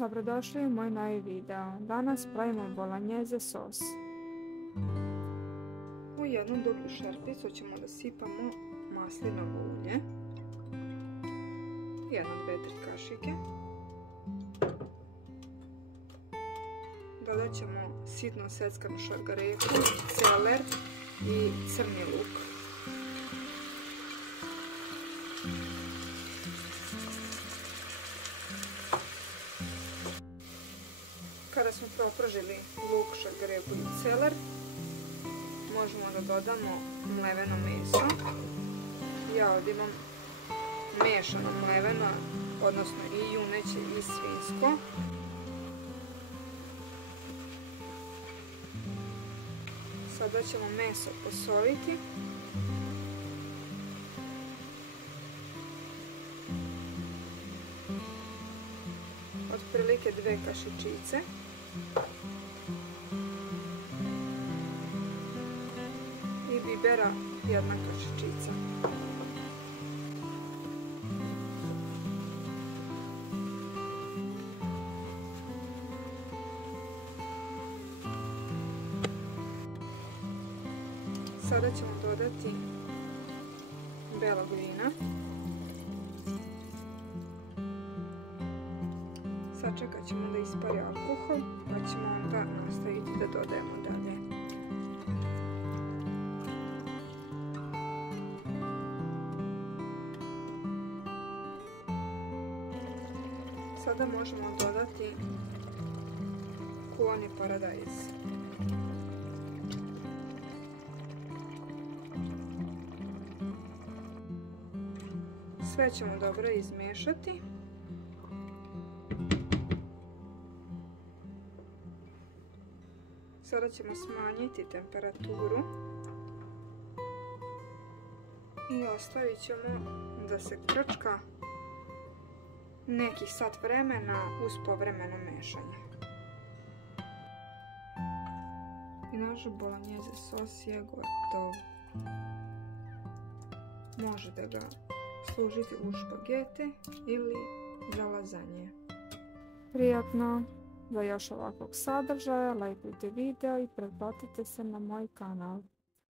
Dobrodošli u moj novi video. Danas pravimo bolognese sos. U jednu duplu šerpicu ćemo da sipamo maslinovo ulje. 1, 2, 3 kašike. Dodat ćemo sitno seckanu šargarepu, celer i crni luk. Kada smo propržili luk, šargarepu i celer, možemo da dodamo mleveno meso. Ja ovdje imam mešano mleveno, odnosno i juneće i svinjsko. Sada ćemo meso posoliti. Otprilike 2 kašičice. I bibera 1 kašičica. Sada ćemo dodati belog vina. Sačekat ćemo da ispari alkohol, pa ćemo onda nastaviti da dodajemo dalje. Sada možemo dodati kuvani paradajz. Sve ćemo dobro izmešati. Sada ćemo smanjiti temperaturu i ostavit ćemo da se krčka nekih sat vremena uz povremeno mešanje. I naš bolognese sos je gotov. Možete ga služiti u špagete ili za lazanje. Prijatno! Za još ovakvog sadržaja lajkujte video i pretplatite se na moj kanal.